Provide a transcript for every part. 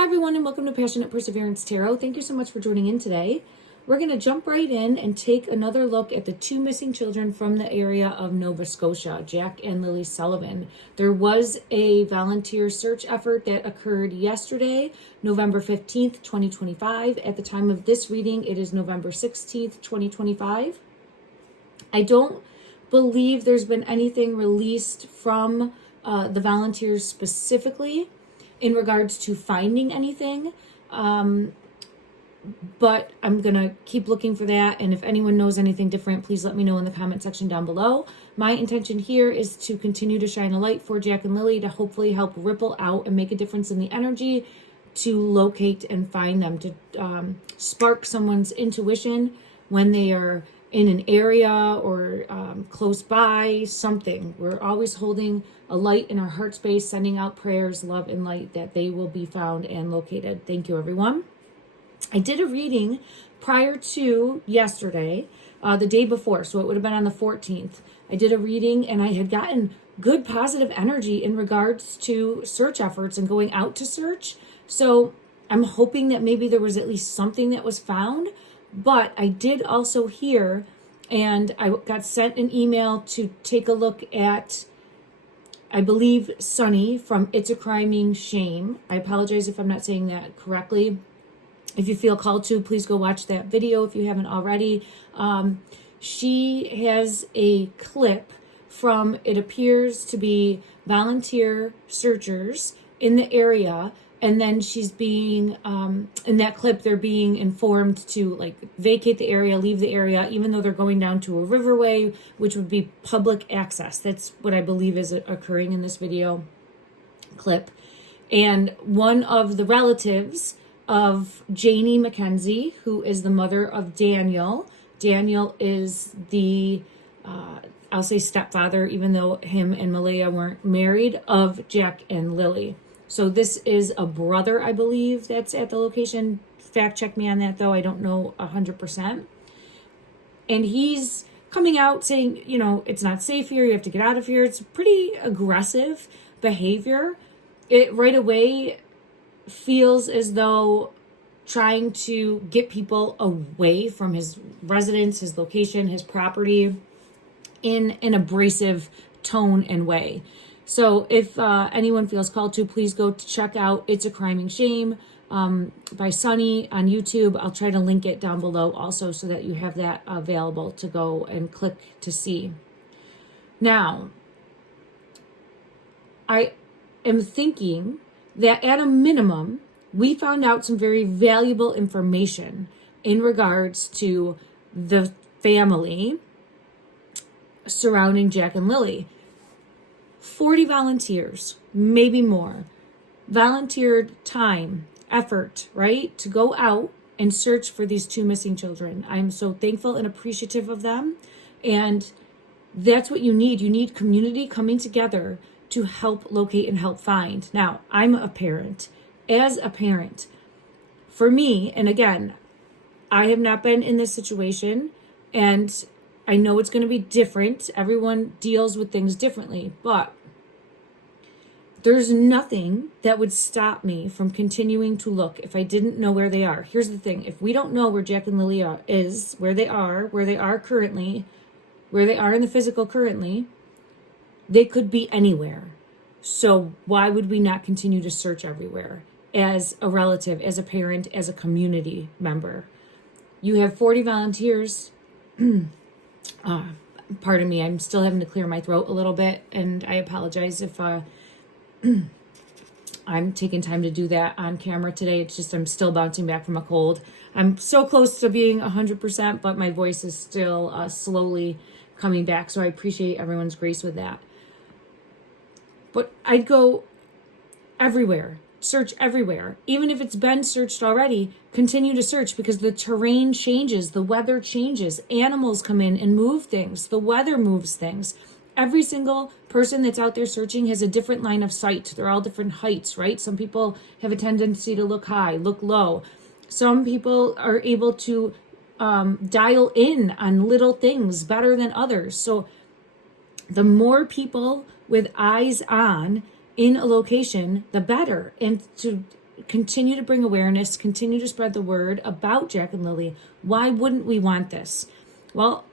Hi everyone, and welcome to Passionate Perseverance Tarot. Thank you so much for joining in today. We're going to jump right in and take another look at the two missing children from the area of Nova Scotia, Jack and Lilly Sullivan. There was a volunteer search effort that occurred yesterday, November 15th, 2025. At the time of this reading, it is November 16th, 2025. I don't believe there's been anything released from the volunteers specifically in regards to finding anything, but I'm gonna keep looking for that, and if anyone knows anything different, please let me know in the comment section down below. My intention here is to continue to shine a light for Jack and Lilly to hopefully help ripple out and make a difference in the energy to locate and find them, to spark someone's intuition when they are in an area or close by something. We're always holding a light in our heart space, sending out prayers, love, and light that they will be found and located. Thank you, everyone. I did a reading prior to yesterday, the day before, so it would have been on the 14th. I did a reading and I had gotten good positive energy in regards to search efforts and going out to search. So I'm hoping that maybe there was at least something that was found. But I did also hear, and I got sent an email to take a look at, I believe, Sunny from It's a Criming Shame. I apologize if I'm not saying that correctly. If you feel called to, please go watch that video if you haven't already. She has a clip from, it appears to be volunteer searchers in the area. And then she's being, in that clip, they're being informed to like vacate the area, leave the area, even though they're going down to a riverway, which would be public access. That's what I believe is occurring in this video clip. And one of the relatives of Jennie Mackenzie, who is the mother of Daniel. Daniel is the, I'll say stepfather, even though him and Malaya weren't married, of Jack and Lilly. So this is a brother, I believe, that's at the location. Fact check me on that, though. I don't know 100%. And he's coming out saying, you know, it's not safe here. You have to get out of here. It's pretty aggressive behavior. It right away feels as though trying to get people away from his residence, his location, his property in an abrasive tone and way. So if anyone feels called to, please go to check out It's a Criming Shame by Sunny on YouTube. I'll try to link it down below also so that you have that available to go and click to see. Now, I am thinking that at a minimum, we found out some very valuable information in regards to the family surrounding Jack and Lilly. 40 volunteers, maybe more, volunteered time, effort, right, to go out and search for these two missing children. I'm so thankful and appreciative of them. And that's what you need. You need community coming together to help locate and help find. Now, I'm a parent. As a parent, for me, and again, I have not been in this situation, and I know it's going to be different. Everyone deals with things differently, but there's nothing that would stop me from continuing to look if I didn't know where they are. Here's the thing. If we don't know where Jack and Lilly is, where they are currently, where they are in the physical currently, they could be anywhere. So why would we not continue to search everywhere as a relative, as a parent, as a community member? You have 40 volunteers. Pardon me, I'm still having to clear my throat a little bit, and I apologize if I'm taking time to do that on camera today. It's just I'm still bouncing back from a cold. I'm so close to being 100%, but my voice is still slowly coming back, so I appreciate everyone's grace with that. But I'd go everywhere. Search everywhere. Even if it's been searched already, continue to search, because the terrain changes, the weather changes, animals come in and move things, the weather moves things. Every single person that's out there searching has a different line of sight. They're all different heights, right? Some people have a tendency to look high, look low. Some people are able to dial in on little things better than others. So the more people with eyes on in a location, the better. And to continue to bring awareness, continue to spread the word about Jack and Lilly. Why wouldn't we want this? Well,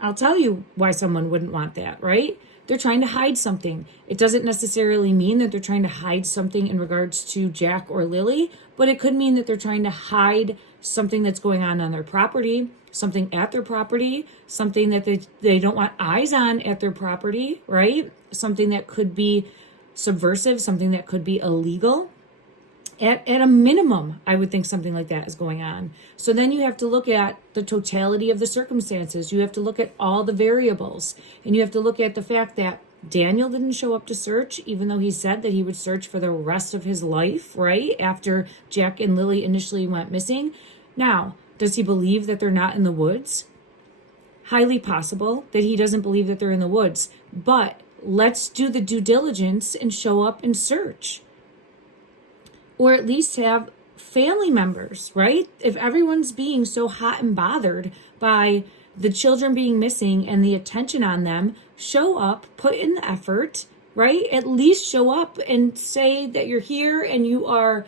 I'll tell you why someone wouldn't want that, right? They're trying to hide something. It doesn't necessarily mean that they're trying to hide something in regards to Jack or Lilly, but it could mean that they're trying to hide something that's going on their property, something at their property, something that they don't want eyes on at their property, right? Something that could be subversive, something that could be illegal. At a minimum, I would think something like that is going on. So then you have to look at the totality of the circumstances. You have to look at all the variables. And you have to look at the fact that Daniel didn't show up to search, even though he said that he would search for the rest of his life, right? After Jack and Lilly initially went missing. Now, does he believe that they're not in the woods? Highly possible that he doesn't believe that they're in the woods. But let's do the due diligence and show up and search. Or at least have family members, right? If everyone's being so hot and bothered by the children being missing and the attention on them, show up, put in the effort, right? At least show up and say that you're here and you are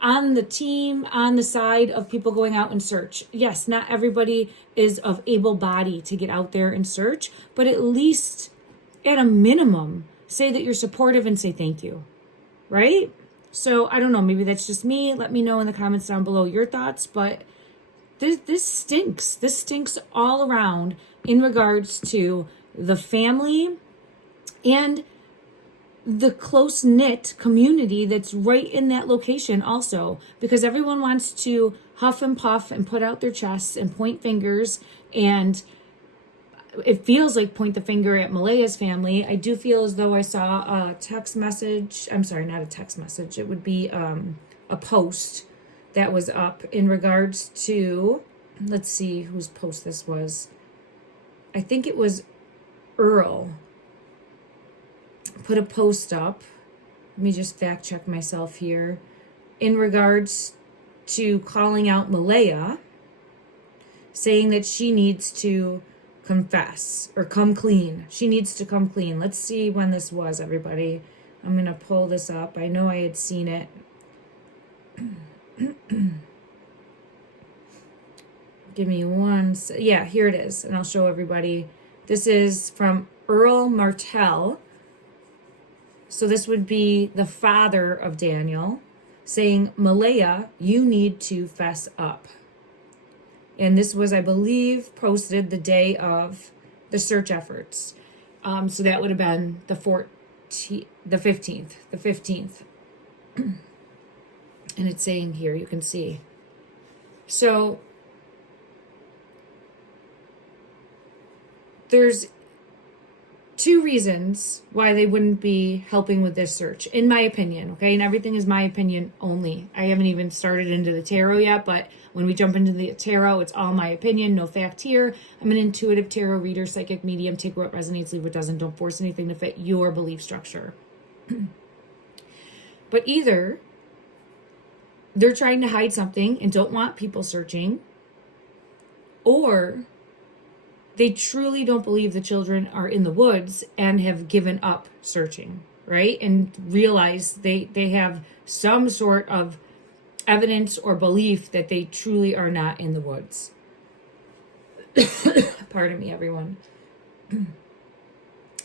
on the team, on the side of people going out and search. Yes, not everybody is of able body to get out there and search, but at least at a minimum, say that you're supportive and say thank you, right? So I don't know, maybe that's just me. Let me know in the comments down below your thoughts, but this stinks. This stinks all around in regards to the family and the close-knit community that's right in that location also, because everyone wants to huff and puff and put out their chests and point fingers, and it feels like point the finger at Malaya's family. I do feel as though I saw a text message. I'm sorry, not a text message. It would be a post that was up in regards to, let's see whose post this was. I think it was Earl. Put a post up. Let me just fact check myself here. In regards to calling out Malaya, saying that she needs to confess or come clean. She needs to come clean. Let's see when this was, everybody. I'm going to pull this up. I know I had seen it. Give me one. Yeah, here it is. And I'll show everybody. This is from Earl Martell. So this would be the father of Daniel saying, Malaya, you need to fess up. And this was, I believe, posted the day of the search efforts. So that would have been the 15th. And it's saying here, you can see. So there's two reasons why they wouldn't be helping with this search, in my opinion, okay? And everything is my opinion only. I haven't even started into the tarot yet, but when we jump into the tarot, it's all my opinion, no fact here. I'm an intuitive tarot reader, psychic medium. Take what resonates, leave what doesn't. Don't force anything to fit your belief structure. But either they're trying to hide something and don't want people searching, or they truly don't believe the children are in the woods and have given up searching, right? And realize they have some sort of evidence or belief that they truly are not in the woods. Pardon me, everyone.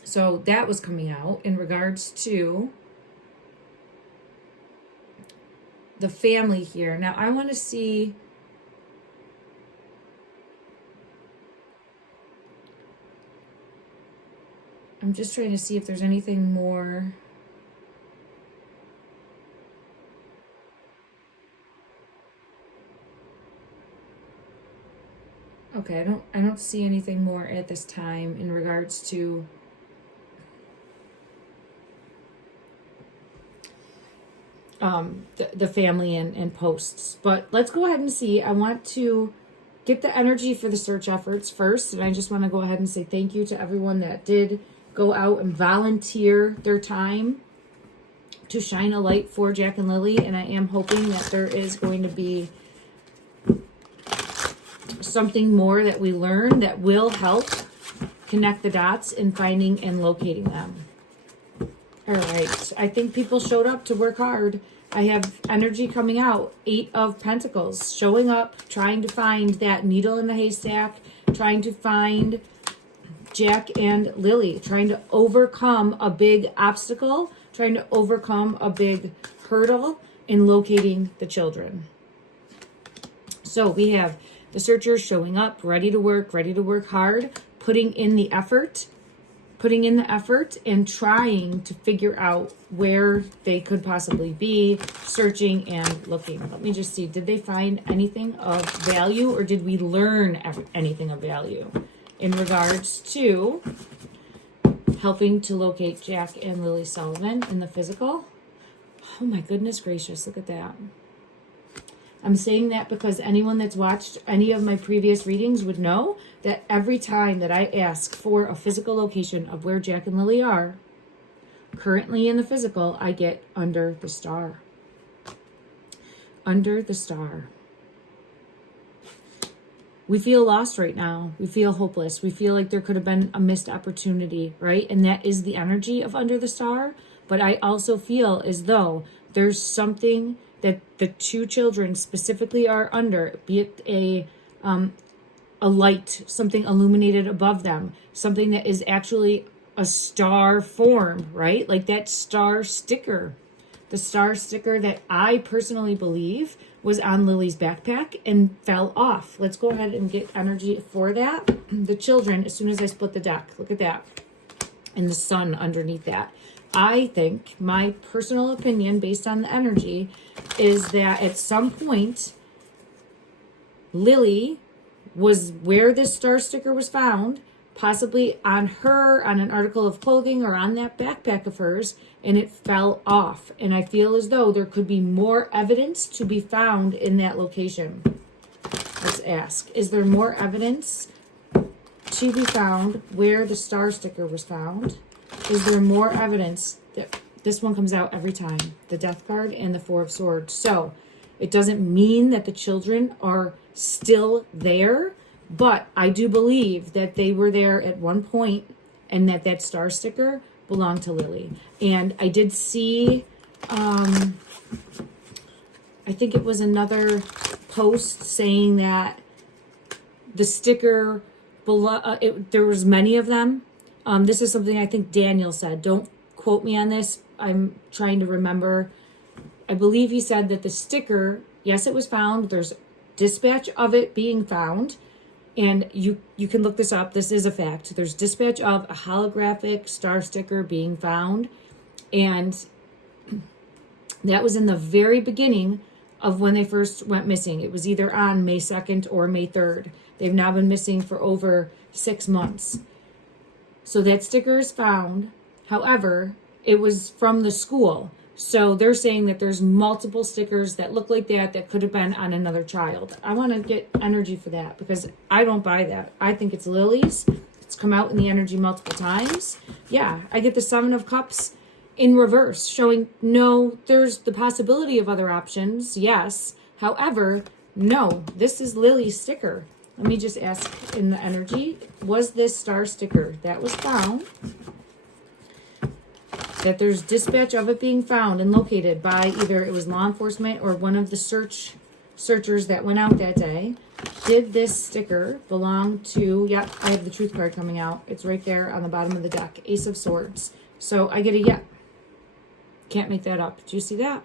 So that was coming out in regards to the family here. Now I want to see... I'm just trying to see if there's anything more. Okay, I don't see anything more at this time in regards to the family and posts. But let's go ahead and see. I want to get the energy for the search efforts first, and I just want to go ahead and say thank you to everyone that did go out and volunteer their time to shine a light for Jack and Lilly. And I am hoping that there is going to be something more that we learn that will help connect the dots in finding and locating them. All right. I think people showed up to work hard. I have energy coming out, 8 of Pentacles, showing up, trying to find that needle in the haystack, trying to find Jack and Lilly, trying to overcome a big obstacle, trying to overcome a big hurdle in locating the children. So we have the searchers showing up, ready to work hard, putting in the effort and trying to figure out where they could possibly be, searching and looking. Let me just see, did they find anything of value, or did we learn anything of value in regards to helping to locate Jack and Lilly Sullivan in the physical? Oh my goodness gracious, look at that. I'm saying that because anyone that's watched any of my previous readings would know that every time that I ask for a physical location of where Jack and Lilly are, currently in the physical, I get under the star. Under the star. We feel lost right now. We feel hopeless. We feel like there could have been a missed opportunity, right? And that is the energy of under the star. But I also feel as though there's something that the 2 children specifically are under, be it a light, something illuminated above them, something that is actually a star form, right? Like that star sticker, the star sticker that I personally believe was on Lily's backpack and fell off. Let's go ahead and get energy for that. The children, as soon as I split the deck, look at that. And the sun underneath that. I think, my personal opinion based on the energy, is that at some point, Lilly was where this star sticker was found, possibly on her, on an article of clothing, or on that backpack of hers, and it fell off. And I feel as though there could be more evidence to be found in that location. Let's ask, is there more evidence to be found where the star sticker was found? Is there more evidence? That this one comes out every time, the Death card and the 4 of Swords. So it doesn't mean that the children are still there, but I do believe that they were there at one point and that star sticker belonged to Lilly. And I did see, I think it was another post saying that the sticker, there was many of them. This is something I think Daniel said. Don't quote me on this. I'm trying to remember. I believe he said that the sticker, yes, it was found. There's dispatch of it being found. And you can look this up. This is a fact. There's dispatch of a holographic star sticker being found. And that was in the very beginning of when they first went missing. It was either on May 2nd or May 3rd. They've now been missing for over 6 months. So that sticker is found. However, it was from the school. So they're saying that there's multiple stickers that look like that could have been on another child. I want to get energy for that because I don't buy that. I think it's Lily's. It's come out in the energy multiple times. Yeah, I get the 7 of Cups in reverse, showing no, there's the possibility of other options. Yes. However, no, this is Lily's sticker. Let me just ask in the energy, was this star sticker that was found, that there's dispatch of it being found and located by either it was law enforcement or one of the searchers that went out that day, did this sticker belong to, yep, I have the truth card coming out. It's right there on the bottom of the deck, Ace of Swords. So I get a yep. Can't make that up. Do you see that?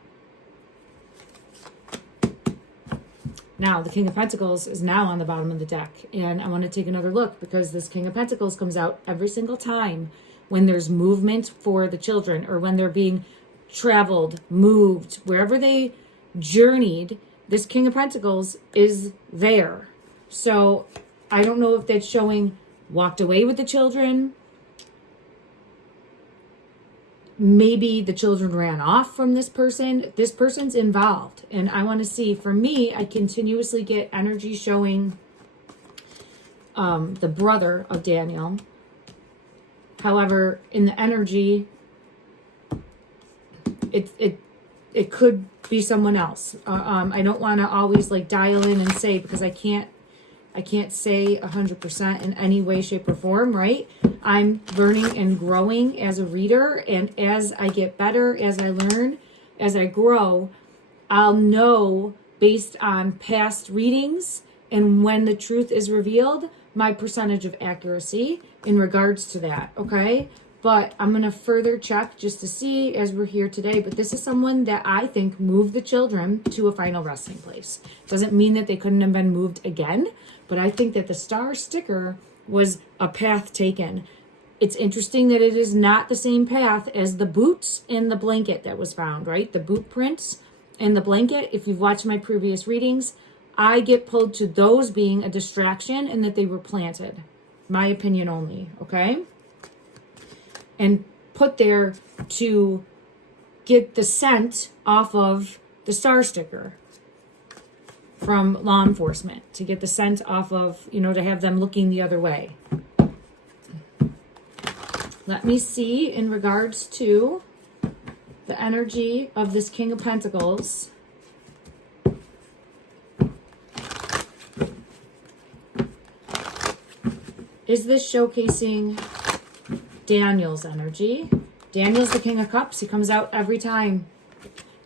Now, the King of Pentacles is now on the bottom of the deck. And I want to take another look because this King of Pentacles comes out every single time when there's movement for the children or when they're being traveled, moved, wherever they journeyed, this King of Pentacles is there. So I don't know if that's showing walked away with the children. Maybe the children ran off from this person. This person's involved. And I want to see, for me, I continuously get energy showing the brother of Daniel. However, in the energy, it could be someone else. I don't want to always like dial in and say, because I can't say 100% in any way, shape, or form, right? I'm learning and growing as a reader, and as I get better, as I learn, as I grow, I'll know based on past readings and when the truth is revealed, my percentage of accuracy in regards to that, okay? But I'm going to further check just to see as we're here today. But this is someone that I think moved the children to a final resting place. Doesn't mean that they couldn't have been moved again, but I think that the star sticker was a path taken. It's interesting that it is not the same path as the boots and the blanket that was found, right? The boot prints and the blanket. If you've watched my previous readings, I get pulled to those being a distraction and that they were planted. My opinion only, okay? And put there to get the scent off of the star sticker from law enforcement, to get the scent off of, to have them looking the other way. Let me see in regards to the energy of this King of Pentacles. Is this showcasing Daniel's energy? Daniel's the King of Cups. He comes out every time.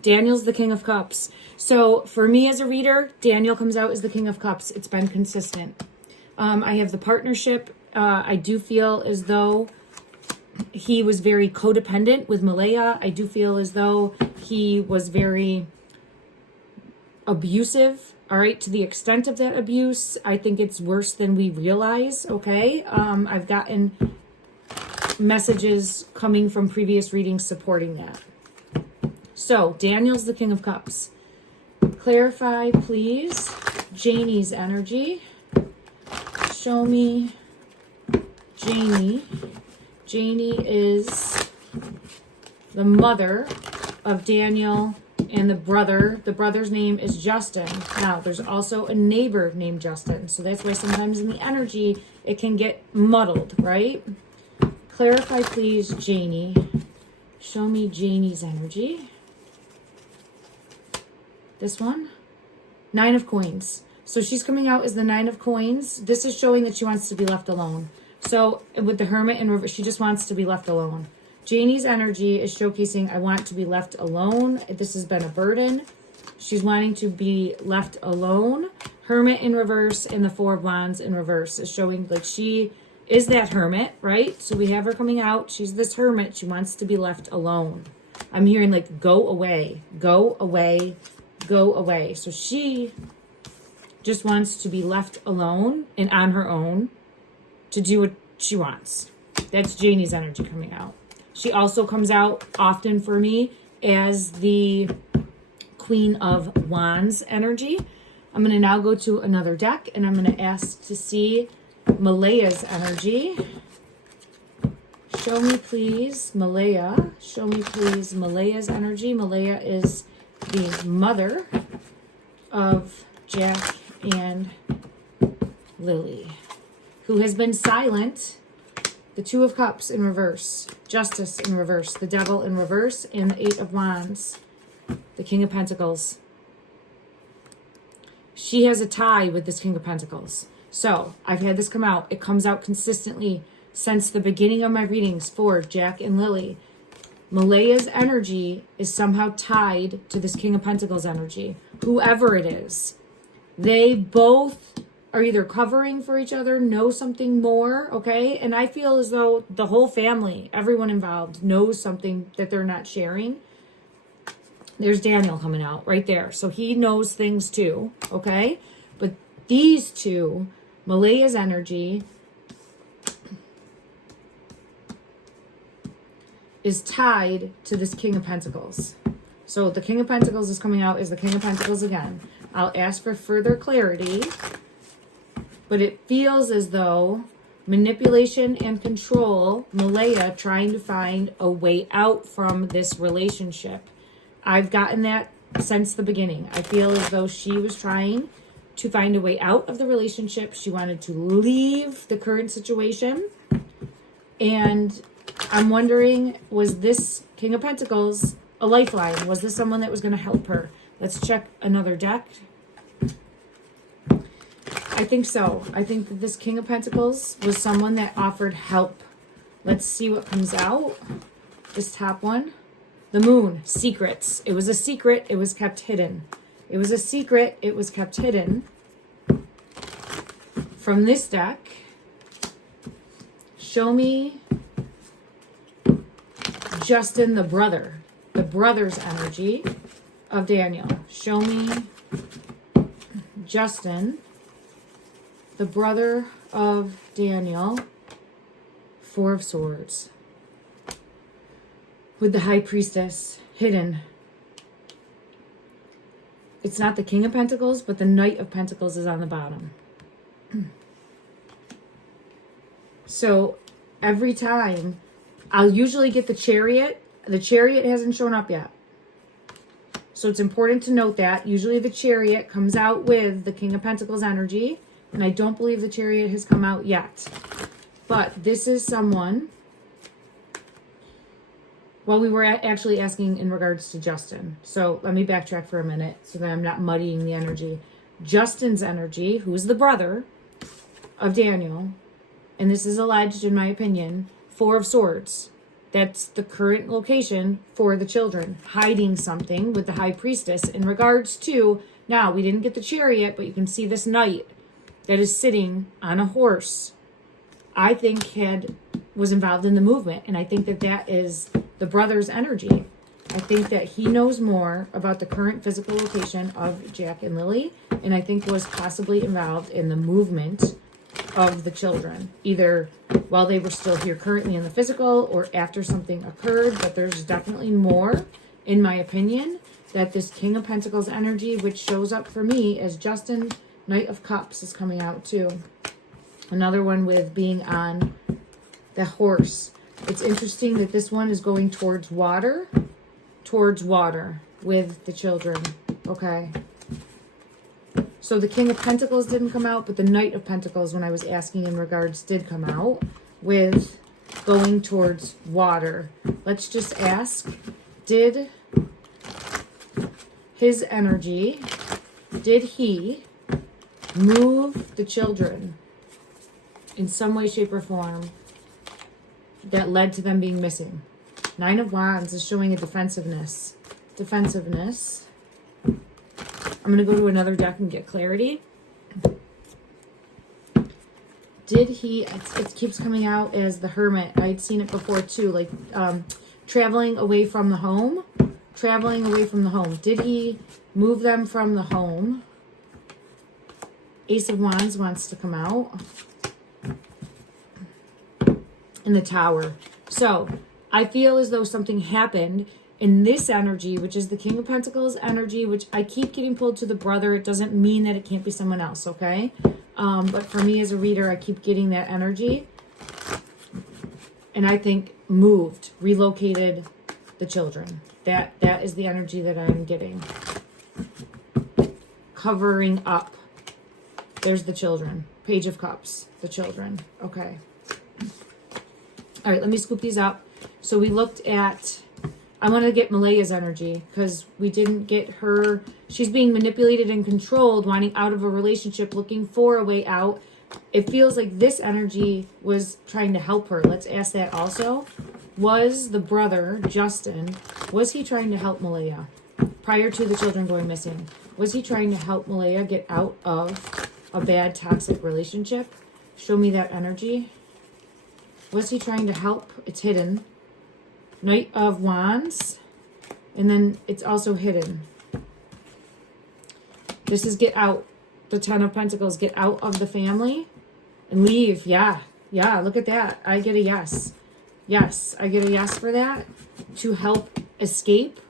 Daniel's the King of Cups. So for me as a reader, Daniel comes out as the King of Cups. It's been consistent. I have the partnership. I do feel as though he was very codependent with Malaya. I do feel as though he was very abusive. All right, to the extent of that abuse, I think it's worse than we realize, okay? I've gotten messages coming from previous readings supporting that. So, Daniel's the King of Cups. Clarify, please, Jennie's energy. Show me Jennie. Jennie is the mother of Daniel and the brother. The brother's name is Justin. Now, there's also a neighbor named Justin. So that's why sometimes in the energy, it can get muddled, right? Clarify, please, Jennie. Show me Jennie's energy. This one. 9 of Coins. So she's coming out as the 9 of Coins. This is showing that she wants to be left alone. So with the Hermit in reverse, she just wants to be left alone. Jennie's energy is showcasing, I want to be left alone. This has been a burden. She's wanting to be left alone. Hermit in reverse and the 4 of Wands in reverse is showing like she is that hermit, right? So we have her coming out. She's this hermit. She wants to be left alone. I'm hearing like, go away, go away, go away. So she just wants to be left alone and on her own to do what she wants. That's Jennie's energy coming out. She also comes out often for me as the Queen of Wands energy. I'm going to now go to another deck and I'm going to ask to see Malaya's energy. Show me, please, Malaya. Show me, please, Malaya's energy. Malaya is the mother of Jack and Lilly, who has been silent. The 2 of Cups in reverse, Justice in reverse, the Devil in reverse, and the 8 of Wands, the King of Pentacles. She has a tie with this King of Pentacles. So I've had this come out. It comes out consistently since the beginning of my readings for Jack and Lilly. Malaya's energy is somehow tied to this King of Pentacles energy, whoever it is. They both are either covering for each other, know something more, okay? And I feel as though the whole family, everyone involved, knows something that they're not sharing. There's Daniel coming out right there. So he knows things too, okay? But these two, Malaya's energy is tied to this King of Pentacles. So the King of Pentacles is coming out as the King of Pentacles again. I'll ask for further clarity. But it feels as though manipulation and control, Malaya trying to find a way out from this relationship. I've gotten that since the beginning. I feel as though she was trying to find a way out of the relationship. She wanted to leave the current situation. And I'm wondering, was this King of Pentacles a lifeline? Was this someone that was going to help her? Let's check another deck. I think so. I think that this King of Pentacles was someone that offered help. Let's see what comes out. This top one. The moon, secrets. It was a secret. It was kept hidden. It was a secret. It was kept hidden. From this deck, show me Justin, the brother's energy of Daniel. Show me Justin, the brother of Daniel, Four of Swords. With the High Priestess, hidden. It's not the King of Pentacles, but the Knight of Pentacles is on the bottom. So every time, I'll usually get the Chariot. The Chariot hasn't shown up yet. So it's important to note that. Usually the Chariot comes out with the King of Pentacles energy. And I don't believe the Chariot has come out yet. But this is someone... Well, we were actually asking in regards to Justin. So let me backtrack for a minute so that I'm not muddying the energy. Justin's energy, who is the brother of Daniel, and this is alleged in my opinion, Four of Swords. That's the current location for the children, hiding something with the High Priestess in regards to, now we didn't get the Chariot, but you can see this knight that is sitting on a horse, I think was involved in the movement. And I think that is the brother's energy. I think that he knows more about the current physical location of Jack and Lily, and I think was possibly involved in the movement of the children, either while they were still here currently in the physical or after something occurred. But there's definitely more, in my opinion, that this King of Pentacles energy, which shows up for me as Justin, Knight of Cups, is coming out too. Another one with being on the horse. It's interesting that this one is going towards water with the children. Okay. So the King of Pentacles didn't come out, but the Knight of Pentacles, when I was asking in regards, did come out with going towards water. Let's just ask, did his energy, did he move the children in some way, shape, or form that led to them being missing? Nine of Wands is showing a defensiveness. I'm going to go to another deck and get clarity. Did he, it keeps coming out as the Hermit. I'd seen it before too, like traveling away from the home. Did he move them from the home? Ace of Wands wants to come out. In the Tower. So I feel as though something happened in this energy, which is the King of Pentacles energy, which I keep getting pulled to the brother. It doesn't mean that it can't be someone else, okay? But for me as a reader, I keep getting that energy. And I think moved, relocated the children. That is the energy that I'm getting. Covering up. There's the children. Page of Cups. The children. Okay. All right, let me scoop these up. So we looked at, I want to get Malaya's energy because we didn't get her. She's being manipulated and controlled, wanting out of a relationship, looking for a way out. It feels like this energy was trying to help her. Let's ask that also. Was the brother, Justin, was he trying to help Malaya prior to the children going missing? Was he trying to help Malaya get out of a bad, toxic relationship? Show me that energy. Was he trying to help? It's hidden. Knight of Wands. And then it's also hidden. This is get out. The Ten of Pentacles. Get out of the family and leave. Yeah. Yeah, look at that. I get a yes. Yes, I get a yes for that. To help escape.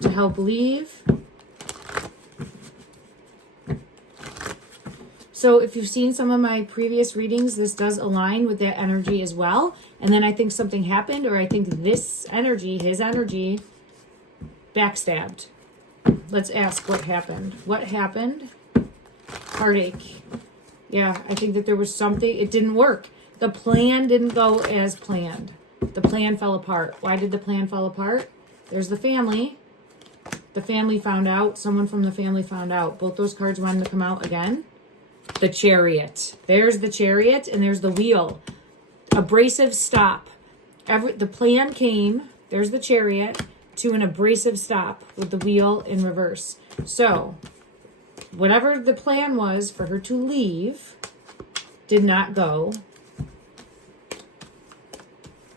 To help leave. So if you've seen some of my previous readings, this does align with that energy as well. And then I think something happened, or I think this energy, his energy, backstabbed. Let's ask what happened. What happened? Heartache. Yeah, I think that there was something. It didn't work. The plan didn't go as planned. The plan fell apart. Why did the plan fall apart? There's the family. The family found out. Someone from the family found out. Both those cards wanted to come out again. The Chariot. There's the Chariot and there's the Wheel. Abrasive stop. The plan came there's the Chariot, to an abrasive stop with the wheel in reverse. So whatever the plan was for her to leave did not go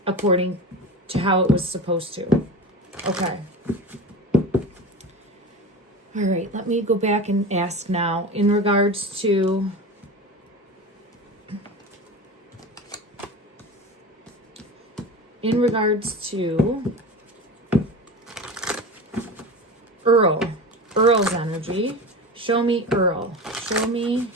according to how it was supposed to. Okay. All right, let me go back and ask now in regards to Earl's energy. Show me Earl. Show me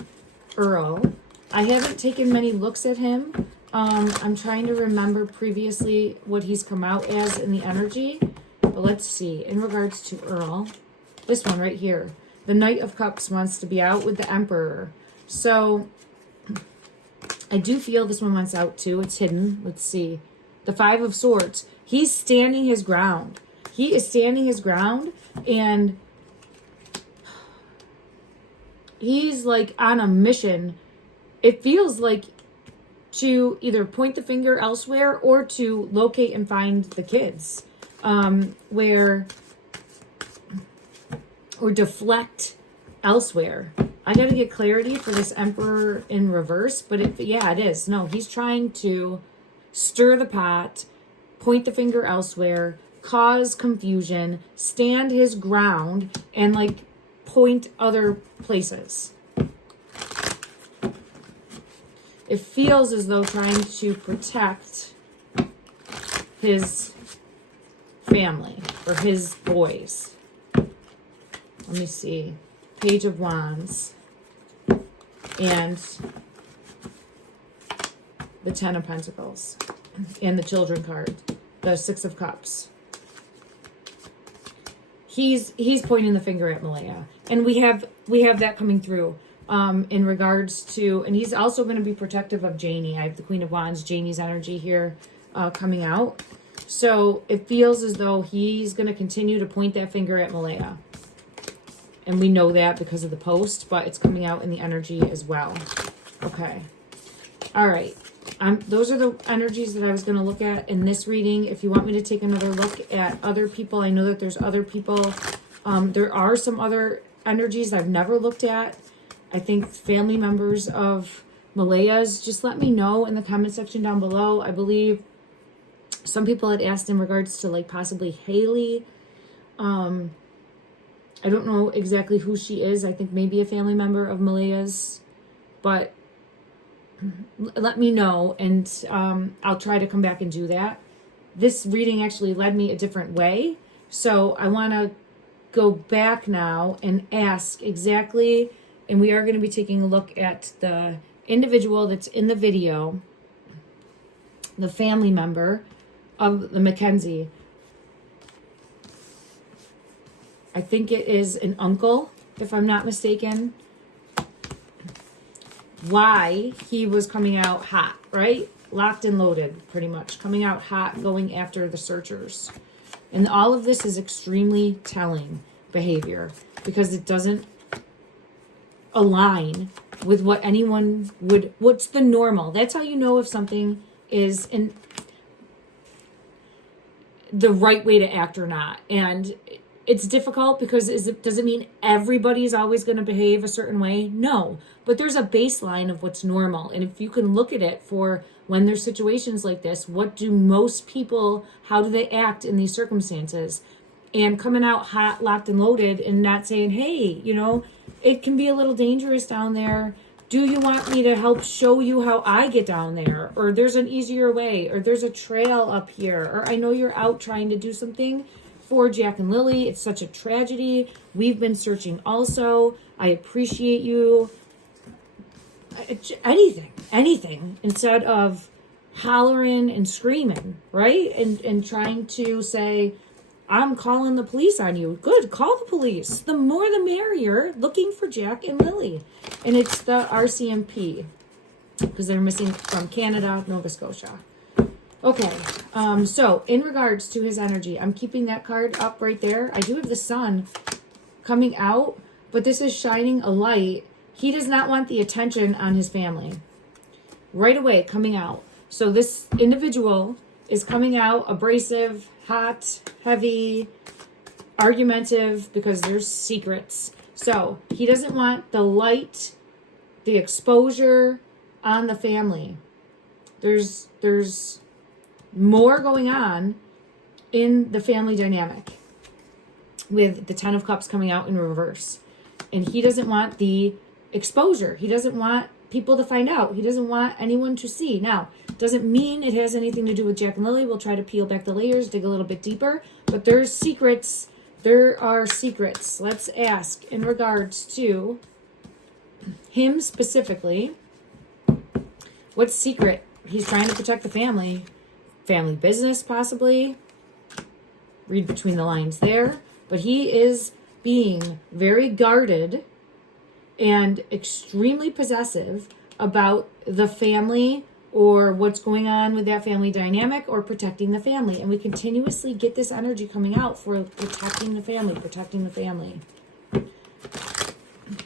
Earl. I haven't taken many looks at him. I'm trying to remember previously what he's come out as in the energy. But let's see. In regards to Earl, this one right here. The Knight of Cups wants to be out with the Emperor. So I do feel this one wants out too. It's hidden. Let's see. The Five of Swords. He's standing his ground. He is standing his ground, and he's like on a mission. It feels like to either point the finger elsewhere or to locate and find the kids, or deflect elsewhere. I got to get clarity for this Emperor in reverse, but it is. No, he's trying to stir the pot, point the finger elsewhere, cause confusion, stand his ground, and like point other places. It feels as though trying to protect his family or his boys. Let me see. Page of Wands and the Ten of Pentacles and the Children card, the Six of Cups. He's pointing the finger at Malaya, and we have that coming through in regards to, and he's also going to be protective of Jennie. I have the Queen of Wands, Jennie's energy here coming out. So it feels as though he's going to continue to point that finger at Malaya. And we know that because of the post, but it's coming out in the energy as well. Okay. All right. Those are the energies that I was going to look at in this reading. If you want me to take another look at other people, I know that there's other people. There are some other energies I've never looked at. I think family members of Malaya's, just let me know in the comment section down below. I believe some people had asked in regards to like possibly Haley. I don't know exactly who she is. I think maybe a family member of Malaya's, but let me know, and I'll try to come back and do that. This reading actually led me a different way, so I want to go back now and ask exactly, and we are going to be taking a look at the individual that's in the video, the family member of the Mackenzie. I think it is an uncle, if I'm not mistaken. Why he was coming out hot, right? Locked and loaded, pretty much. Coming out hot, going after the searchers. And all of this is extremely telling behavior because it doesn't align with what anyone would, what's the normal. That's how you know if something is in the right way to act or not. And it's difficult because does it mean everybody's always going to behave a certain way? No, but there's a baseline of what's normal. And if you can look at it for when there's situations like this, what do most people, how do they act in these circumstances? And coming out hot, locked and loaded and not saying, hey, you know, it can be a little dangerous down there. Do you want me to help show you how I get down there? Or there's an easier way, or there's a trail up here, or I know you're out trying to do something for Jack and Lily. It's such a tragedy. We've been searching also. I appreciate you. Anything instead of hollering and screaming, right? And trying to say, I'm calling the police on you. Good, call the police. The more the merrier, looking for Jack and Lily. And it's the RCMP because they're missing from Canada, Nova Scotia. Okay, so in regards to his energy, I'm keeping that card up right there. I do have the sun coming out, but this is shining a light. He does not want the attention on his family. Right away, coming out. So this individual is coming out abrasive, hot, heavy, argumentative, because there's secrets. So he doesn't want the light, the exposure on the family. There's more going on in the family dynamic with the 10 of Cups coming out in reverse. And he doesn't want the exposure. He doesn't want people to find out. He doesn't want anyone to see. Now, doesn't mean it has anything to do with Jack and Lily. We'll try to peel back the layers, dig a little bit deeper. But there's secrets. There are secrets. Let's ask in regards to him specifically. What secret? He's trying to protect the family. Family business, possibly. Read between the lines there. But he is being very guarded and extremely possessive about the family or what's going on with that family dynamic or protecting the family. And we continuously get this energy coming out for protecting the family, protecting the family.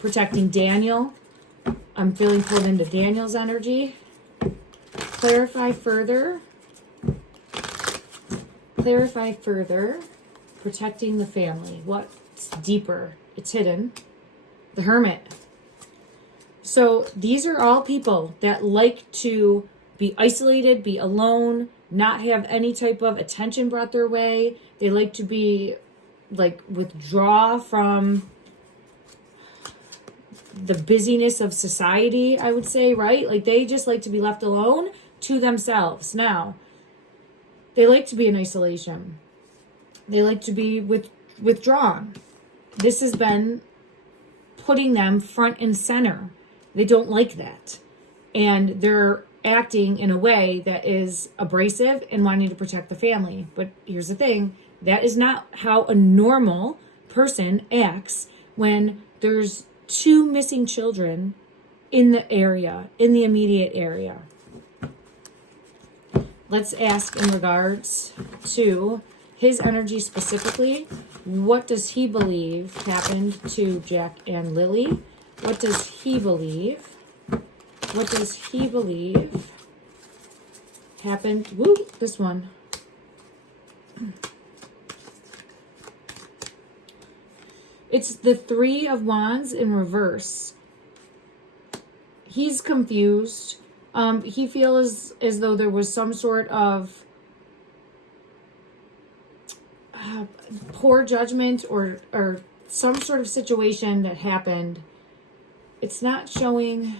Protecting Daniel. I'm feeling pulled into Daniel's energy. Clarify further. Clarify further. Protecting the family. What's deeper? It's hidden. The Hermit. So these are all people that like to be isolated, be alone, not have any type of attention brought their way. They like to be withdraw from the busyness of society, I would say, right? Like they just like to be left alone to themselves. Now, they like to be in isolation. They like to be withdrawn. This has been putting them front and center. They don't like that. And they're acting in a way that is abrasive and wanting to protect the family. But here's the thing. That is not how a normal person acts when there's 2 missing children in the area, in the immediate area. Let's ask in regards to his energy specifically. What does he believe happened to Jack and Lily? What does he believe? What does he believe happened? Woo, this one. It's the 3 of Wands in reverse. He's confused. He feels as though there was some sort of poor judgment or some sort of situation that happened. It's not showing.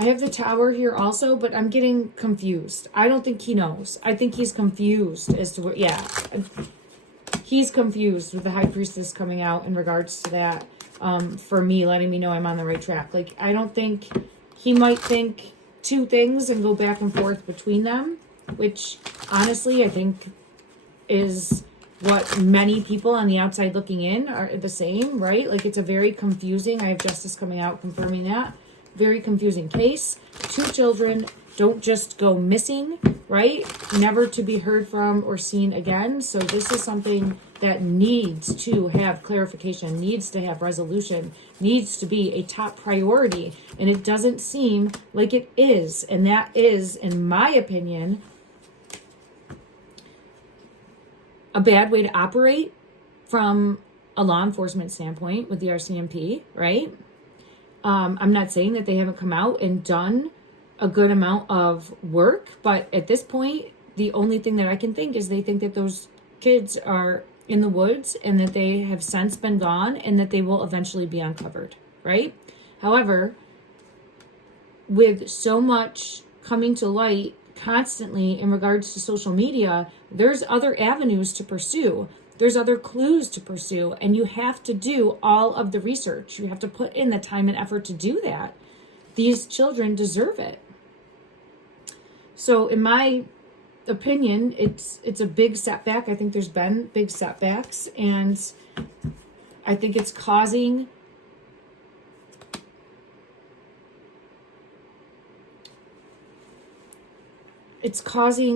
I have the Tower here also, but I'm getting confused. I don't think he knows. I think he's confused as to what, yeah. He's confused with the High Priestess coming out in regards to that. For me, letting me know I'm on the right track. Like, I don't think he might think 2 things and go back and forth between them, which honestly, I think is what many people on the outside looking in are the same, right? Like, it's a very confusing, I have Justice coming out confirming that, very confusing case. 2 children don't just go missing, right? Never to be heard from or seen again. So this is something that needs to have clarification, needs to have resolution, needs to be a top priority. And it doesn't seem like it is. And that is, in my opinion, a bad way to operate from a law enforcement standpoint with the RCMP, right? I'm not saying that they haven't come out and done a good amount of work, but at this point, the only thing that I can think is they think that those kids are in the woods and that they have since been gone and that they will eventually be uncovered, right? However, with so much coming to light constantly in regards to social media, there's other avenues to pursue. There's other clues to pursue, and you have to do all of the research. You have to put in the time and effort to do that. These children deserve it. So in my opinion, it's a big setback. I think there's been big setbacks, and I think it's causing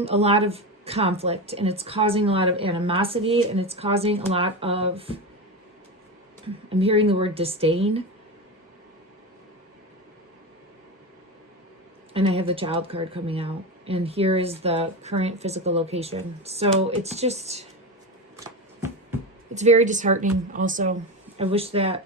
a lot of conflict, and it's causing a lot of animosity, and it's causing a lot of, I'm hearing the word disdain. And I have the child card coming out. And here is the current physical location. So it's just, it's very disheartening also. I wish that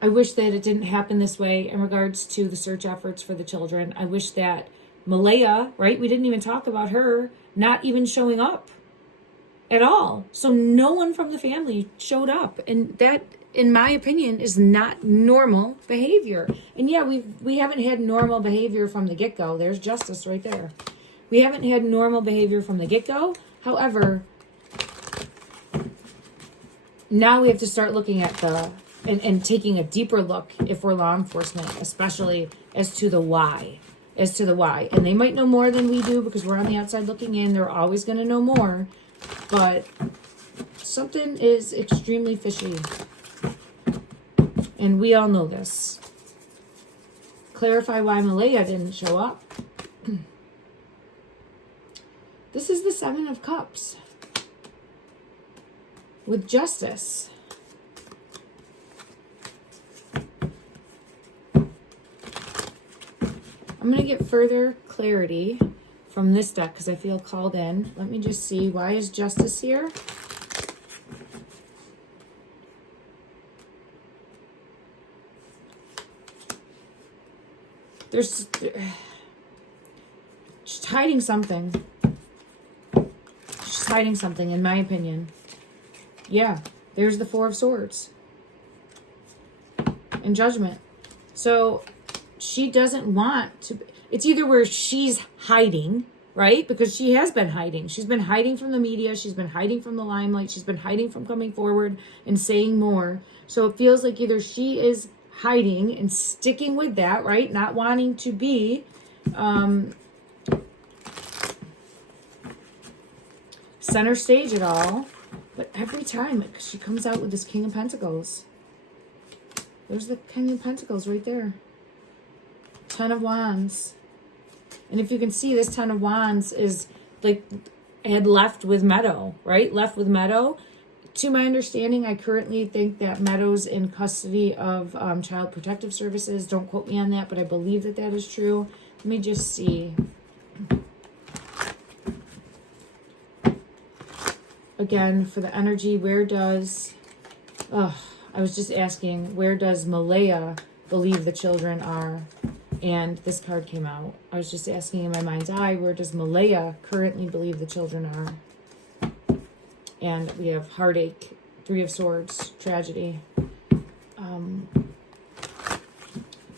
it didn't happen this way in regards to the search efforts for the children. I wish that Malaya, right? We didn't even talk about her not even showing up at all. So no one from the family showed up. And that, in my opinion, is not normal behavior. And yeah, we haven't had normal behavior from the get-go. There's justice right there. We haven't had normal behavior from the get-go. However, now we have to start looking at and taking a deeper look if we're law enforcement, especially as to the why. And they might know more than we do because we're on the outside looking in. They're always going to know more. But something is extremely fishy. And we all know this. Clarify why Malaya didn't show up. This is the Seven of Cups. With justice. I'm going to get further clarity from this deck because I feel called in. Let me just see. Why is justice here? She's hiding something. She's hiding something, in my opinion. Yeah, there's the Four of Swords. And Judgment. So she doesn't want to. It's either where she's hiding, right? Because she has been hiding. She's been hiding from the media. She's been hiding from the limelight. She's been hiding from coming forward and saying more. So it feels like either she is hiding and sticking with that, right? Not wanting to be center stage at all. But every time she comes out with this King of Pentacles. There's the King of Pentacles right there. Ten of Wands. And if you can see, this Ten of Wands is like, had left with Meadow, right? Left with Meadow. To my understanding, I currently think that Meadow's in custody of Child Protective Services. Don't quote me on that, but I believe that that is true. Let me just see. Again, for the energy, where does... I was just asking, where does Malaya believe the children are? And this card came out. I was just asking in my mind's eye, where does Malaya currently believe the children are? And we have heartache, Three of Swords, tragedy.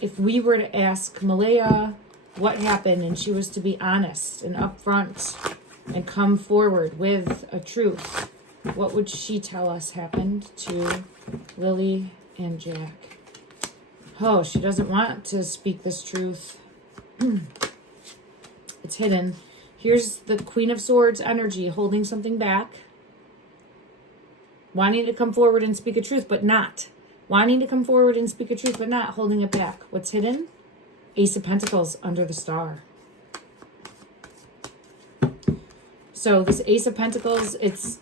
If we were to ask Malaya what happened and she was to be honest and upfront and come forward with a truth, what would she tell us happened to Lilly and Jack? Oh, she doesn't want to speak this truth. It's hidden. Here's the Queen of Swords energy, holding something back. Wanting to come forward and speak a truth, but not. Wanting to come forward and speak a truth, but not. Holding it back. What's hidden? Ace of Pentacles under the star. So this Ace of Pentacles, it's...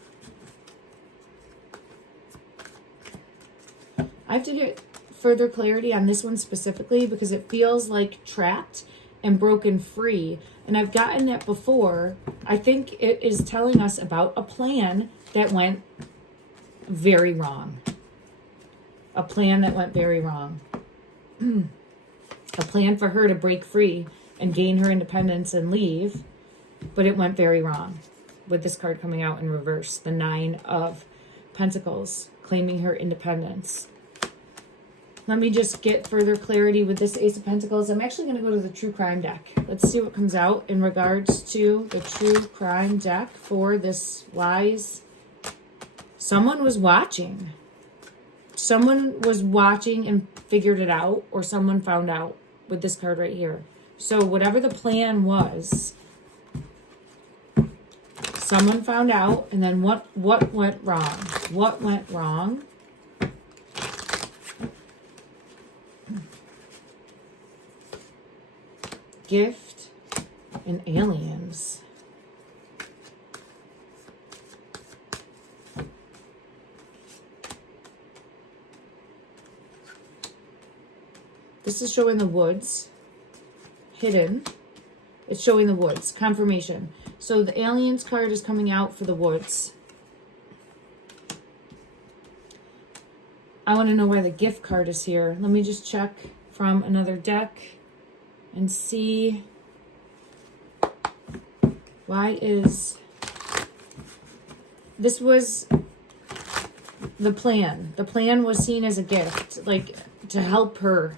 I have to get further clarity on this one specifically because it feels like trapped and broken free. And I've gotten that before. I think it is telling us about a plan that went very wrong. A plan that went very wrong. A plan for her to break free and gain her independence and leave, but it went very wrong. With this card coming out in reverse, the Nine of Pentacles, claiming her independence. Let me just get further clarity with this Ace of Pentacles. I'm actually going to go to the True Crime deck. Let's see what comes out in regards to the True Crime deck for this wise. Someone was watching. Someone was watching and figured it out, or someone found out with this card right here. So whatever the plan was, someone found out, and then what went wrong? What went wrong? Gift and aliens. This is showing the woods. Hidden. It's showing the woods. Confirmation. So the aliens card is coming out for the woods. I want to know why the gift card is here. Let me just check from another deck and see why is... This was the plan. The plan was seen as a gift, like to help her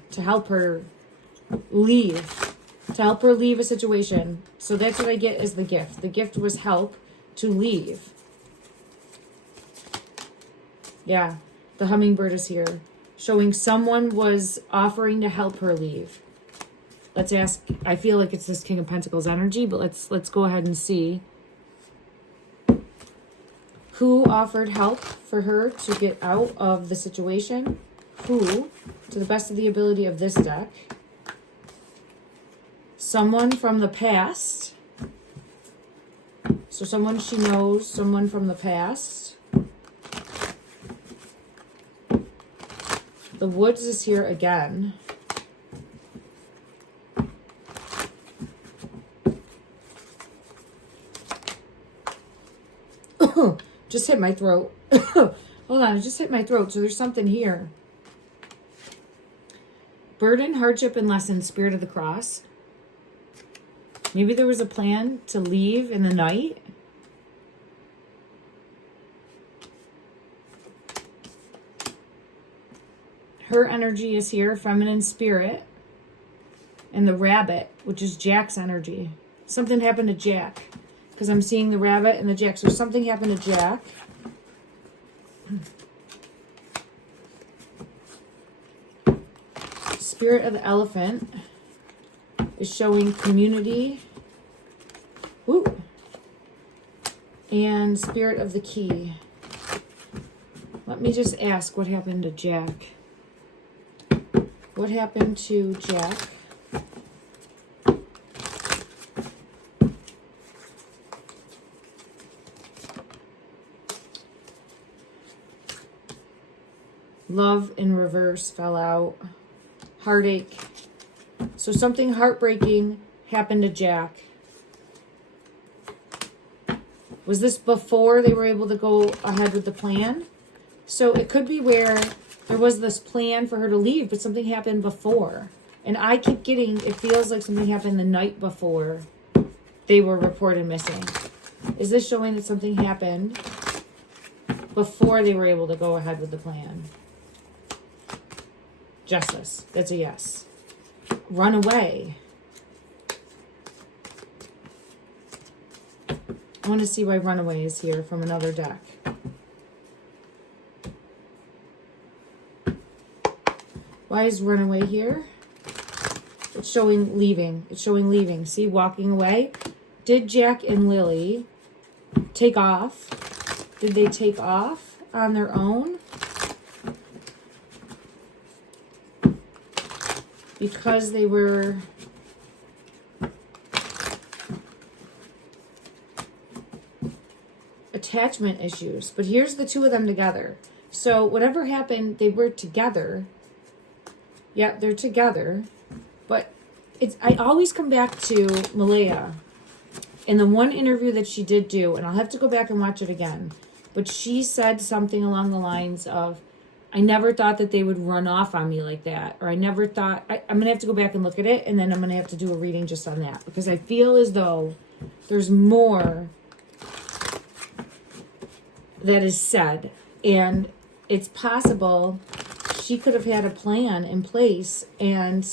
leave, a situation. So that's what I get as the gift. The gift was help to leave. Yeah, the hummingbird is here, showing someone was offering to help her leave. Let's ask, I feel like it's this King of Pentacles energy, but let's go ahead and see. Who offered help for her to get out of the situation? Who, to the best of the ability of this deck? Someone from the past. So someone she knows, someone from the past. The woods is here again. Just hit my throat. Hold on, it just hit my throat. So there's something here. Burden, hardship, and lesson, Spirit of the Cross. Maybe there was a plan to leave in the night. Her energy is here, feminine spirit. And the rabbit, which is Jack's energy. Something happened to Jack. Because I'm seeing the rabbit and the Jack. So something happened to Jack. Spirit of the elephant is showing community. Woo. And Spirit of the key. Let me just ask what happened to Jack. What happened to Jack? Love in reverse fell out. Heartache. So something heartbreaking happened to Jack. Was this before they were able to go ahead with the plan? So it could be where there was this plan for her to leave, but something happened before. And I keep getting, it feels like something happened the night before they were reported missing. Is this showing that something happened before they were able to go ahead with the plan? Justice. That's a yes. Run away. I want to see why runaway is here from another deck. Why is runaway here? It's showing leaving. It's showing leaving. See, walking away. Did Jack and Lilly take off? Did they take off on their own? Because they were attachment issues. But here's the two of them together. So whatever happened, they were together. Yeah, they're together. But I always come back to Malaya. In the one interview that she did do, and I'll have to go back and watch it again, but she said something along the lines of, I never thought that they would run off on me like that. Or I never thought... I'm going to have to go back and look at it, and then I'm going to have to do a reading just on that. Because I feel as though there's more that is said. And it's possible she could have had a plan in place, and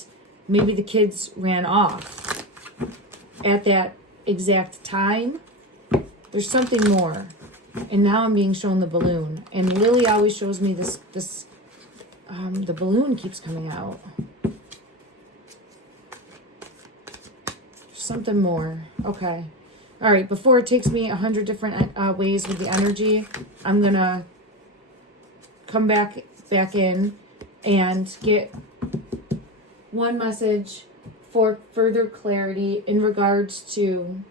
maybe the kids ran off at that exact time. There's something more. And now I'm being shown the balloon. And Lily always shows me this the balloon keeps coming out. Something more. Okay. All right. Before it takes me 100 different ways with the energy, I'm going to come back in and get one message for further clarity in regards to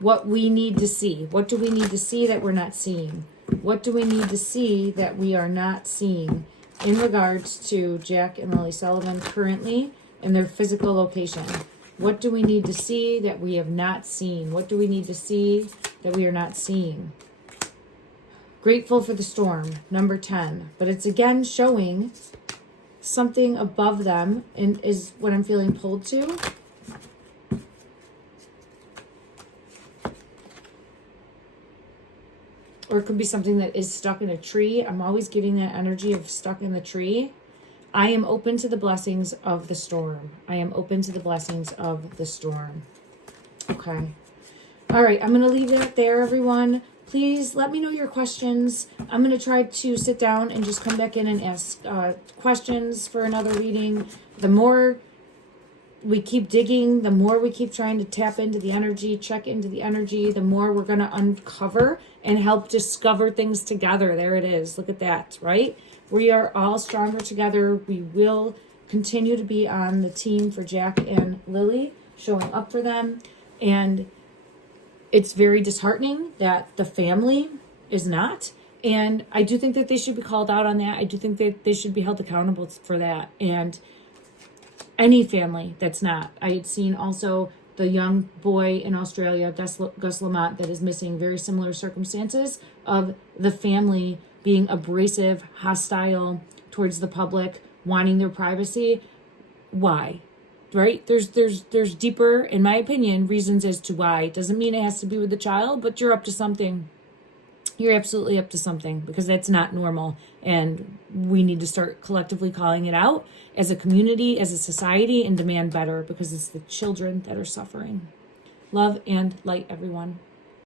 what we need to see. What do we need to see that we're not seeing? What do we need to see that we are not seeing in regards to Jack and Lilly Sullivan currently in their physical location? What do we need to see that we have not seen? What do we need to see that we are not seeing? Grateful for the storm, number 10. But it's again showing something above them and is what I'm feeling pulled to. Or it could be something that is stuck in a tree. I'm always getting that energy of stuck in the tree. I am open to the blessings of the storm. I am open to the blessings of the storm. Okay. All right, I'm going to leave it there, everyone. Please let me know your questions. I'm going to try to sit down and just come back in and ask questions for another reading. The more we keep digging, the more we keep trying to tap into the energy, check into the energy, the more we're going to uncover and help discover things together. There it is. Look at that, right? We are all stronger together. We will continue to be on the team for Jack and Lilly, showing up for them. And it's very disheartening that the family is not. And I do think that they should be called out on that. I do think that they should be held accountable for that. And any family that's not. I had seen also the young boy in Australia, Gus Lamont, that is missing, very similar circumstances of the family being abrasive, hostile towards the public, wanting their privacy. Why? Right? There's deeper, in my opinion, reasons as to why. It doesn't mean it has to be with the child, but you're up to something. You're absolutely up to something, because that's not normal. And we need to start collectively calling it out as a community, as a society, and demand better, because it's the children that are suffering. Love and light, everyone.